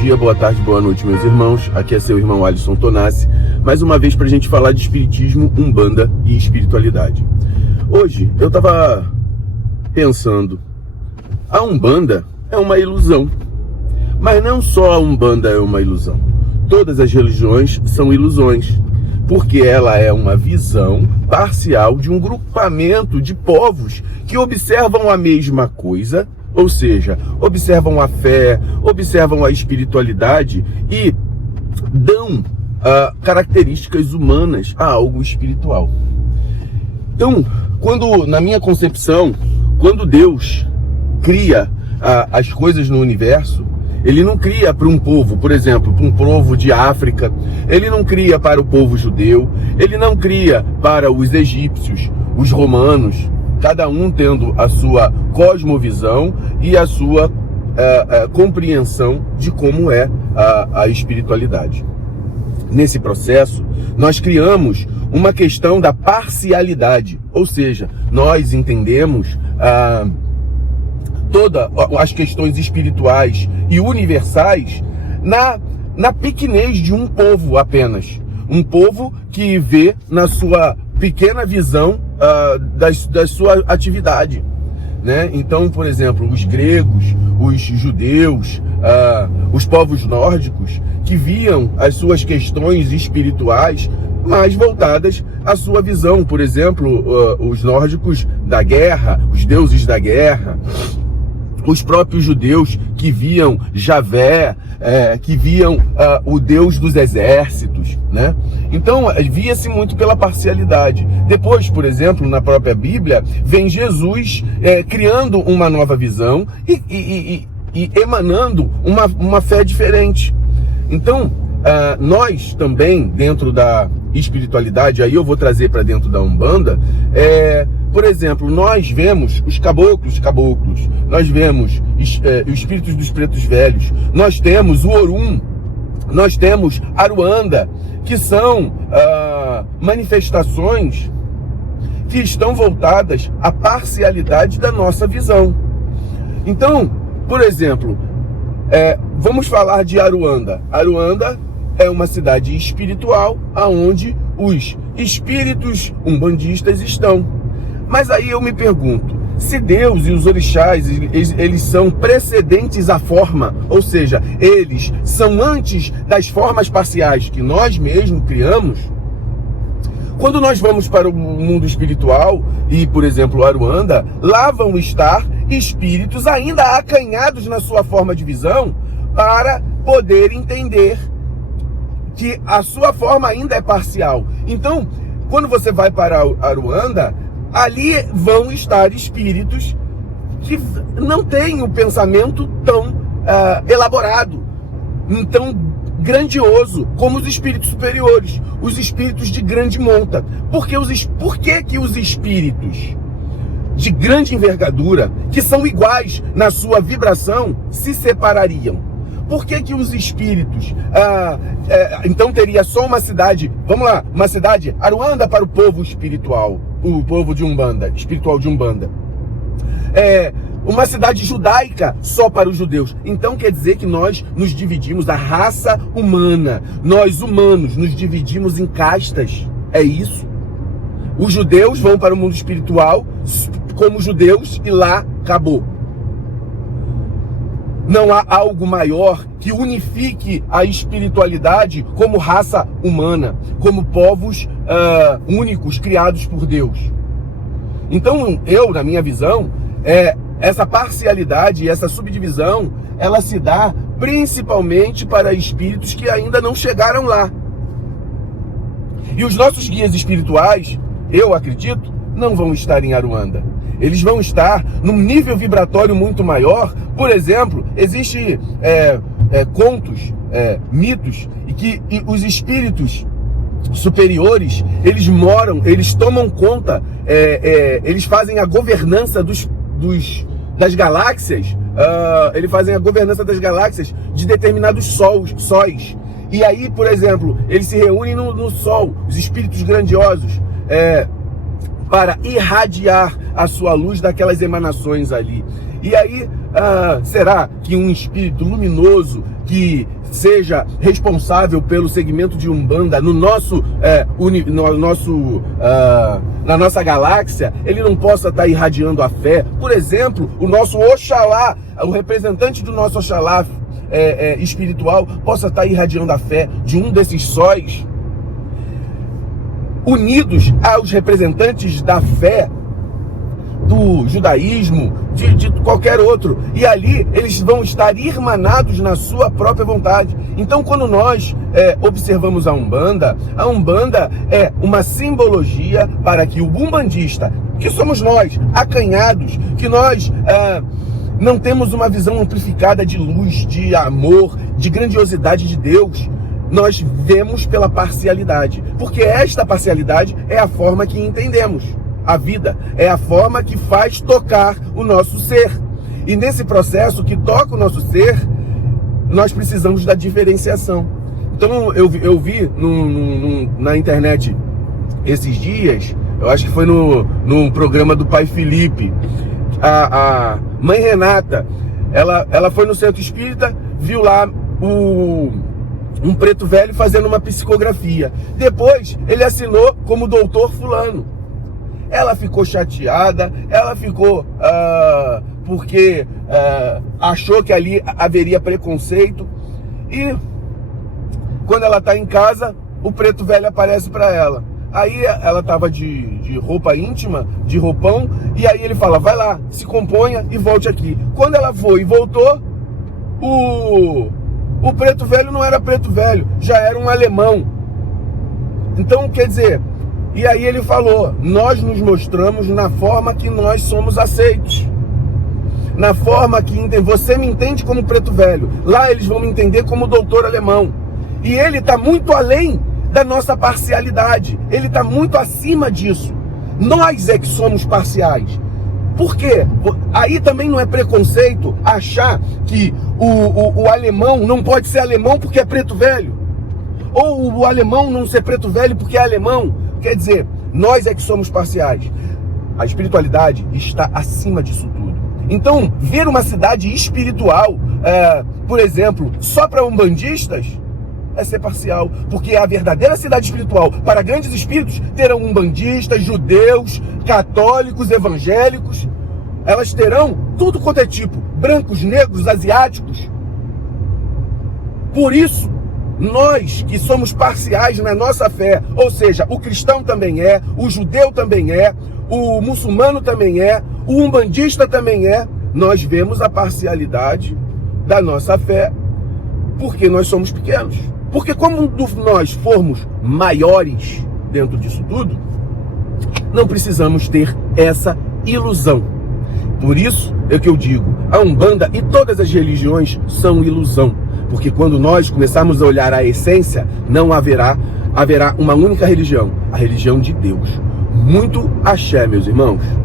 dia, boa tarde, boa noite, meus irmãos. Aqui é seu irmão Alisson Tonassi, mais uma vez para a gente falar de espiritismo, umbanda e espiritualidade. Hoje eu estava pensando, a umbanda é uma ilusão, mas não só a umbanda é uma ilusão. Todas as religiões são ilusões, porque ela é uma visão parcial de um grupamento de povos que observam a mesma coisa, ou seja, observam a fé, observam a espiritualidade e dão características humanas a algo espiritual. Então, na minha concepção, quando Deus cria as coisas no universo, Ele não cria para um povo, por exemplo, para um povo de África, Ele não cria para o povo judeu, Ele não cria para os egípcios, os romanos, cada um tendo a sua cosmovisão e a sua compreensão de como é a espiritualidade. Nesse processo, nós criamos uma questão da parcialidade, ou seja, nós entendemos todas as questões espirituais e universais na pequenez de um povo apenas. Um povo que vê na sua pequena visão da sua atividade, né? Então, por exemplo, os gregos, os judeus, os povos nórdicos, que viam as suas questões espirituais mais voltadas à sua visão. Por exemplo, os nórdicos da guerra, os deuses da guerra, os próprios judeus que viam Javé, que viam o Deus dos exércitos, né? Então, via-se muito pela parcialidade. Depois, por exemplo, na própria Bíblia, vem Jesus criando uma nova visão e emanando uma fé diferente. Então, nós também, dentro da espiritualidade, aí eu vou trazer para dentro da Umbanda, por exemplo, nós vemos os caboclos, nós vemos os espíritos dos pretos velhos, nós temos o Orum, nós temos Aruanda, que são manifestações que estão voltadas à parcialidade da nossa visão. Então, por exemplo, vamos falar de Aruanda. Aruanda é uma cidade espiritual aonde os espíritos umbandistas estão. Mas aí eu me pergunto, se Deus e os orixás, eles são precedentes à forma, ou seja, eles são antes das formas parciais que nós mesmos criamos, quando nós vamos para o mundo espiritual e, por exemplo, Aruanda, lá vão estar espíritos ainda acanhados na sua forma de visão para poder entender que a sua forma ainda é parcial. Então, quando você vai para Aruanda, ali vão estar espíritos que não têm o pensamento tão elaborado, tão grandioso como os espíritos superiores, os espíritos de grande monta. Por que os espíritos de grande envergadura, que são iguais na sua vibração, se separariam? Por que os espíritos, então teria só uma cidade, vamos lá, uma cidade, Aruanda para o povo espiritual, o povo de Umbanda, espiritual de Umbanda. Uma cidade judaica só para os judeus. Então quer dizer que nós nos dividimos, a raça humana, nós humanos nos dividimos em castas, é isso? Os judeus vão para o mundo espiritual como judeus e lá acabou. Não há algo maior que unifique a espiritualidade como raça humana, como povos únicos criados por Deus. Então, na minha visão, essa parcialidade e essa subdivisão, ela se dá principalmente para espíritos que ainda não chegaram lá. E os nossos guias espirituais, eu acredito, não vão estar em Aruanda. Eles vão estar num nível vibratório muito maior. Por exemplo, existem contos, mitos, e que os espíritos superiores, eles tomam conta, eles fazem a governança das galáxias, eles fazem a governança das galáxias de determinados sóis. E aí, por exemplo, eles se reúnem no Sol, os espíritos grandiosos, para irradiar a sua luz daquelas emanações ali. E aí, será que um espírito luminoso que seja responsável pelo segmento de Umbanda no nosso, na nossa galáxia, ele não possa estar irradiando a fé. Por exemplo, o nosso Oxalá, o representante do nosso Oxalá espiritual, possa estar irradiando a fé de um desses sóis, unidos aos representantes da fé do judaísmo, de qualquer outro, e ali eles vão estar irmanados na sua própria vontade. Então, quando nós observamos a Umbanda é uma simbologia para que o umbandista, que somos nós, acanhados, que nós não temos uma visão amplificada de luz, de amor, de grandiosidade de Deus, nós vemos pela parcialidade, porque esta parcialidade é a forma que entendemos a vida, é a forma que faz tocar o nosso ser. E nesse processo que toca o nosso ser, nós precisamos da diferenciação. Então eu vi na internet esses dias, eu acho que foi no programa do Pai Felipe, a mãe Renata, ela foi no centro espírita, viu lá um preto velho fazendo uma psicografia. Depois ele assinou como doutor fulano. Ela ficou chateada, ela ficou porque achou que ali haveria preconceito. E quando ela está em casa, o preto velho aparece para ela. Aí ela estava de roupa íntima, de roupão, e aí ele fala, vai lá, se componha e volte aqui. Quando ela foi e voltou, o preto velho não era preto velho, já era um alemão. Então, quer dizer, e aí ele falou, nós nos mostramos na forma que nós somos aceitos. Na forma que você me entende como preto velho, lá eles vão me entender como doutor alemão. E ele está muito além da nossa parcialidade, ele está muito acima disso. Nós é que somos parciais. Por quê? Aí também não é preconceito achar que o alemão não pode ser alemão porque é preto velho, ou o alemão não ser preto velho porque é alemão. Quer dizer, nós é que somos parciais. A espiritualidade está acima disso tudo. Então, ver uma cidade espiritual, por exemplo, só para umbandistas, é ser parcial, porque a verdadeira cidade espiritual para grandes espíritos terão umbandistas, judeus, católicos, evangélicos. Elas terão tudo quanto é tipo, brancos, negros, asiáticos. Por isso, nós que somos parciais na nossa fé, ou seja, o cristão também é, o judeu também é, o muçulmano também é, o umbandista também é, nós vemos a parcialidade da nossa fé, porque nós somos pequenos. Porque como nós formos maiores dentro disso tudo, não precisamos ter essa ilusão. Por isso é que eu digo, a Umbanda e todas as religiões são ilusão. Porque quando nós começarmos a olhar a essência, não haverá uma única religião, a religião de Deus. Muito axé, meus irmãos.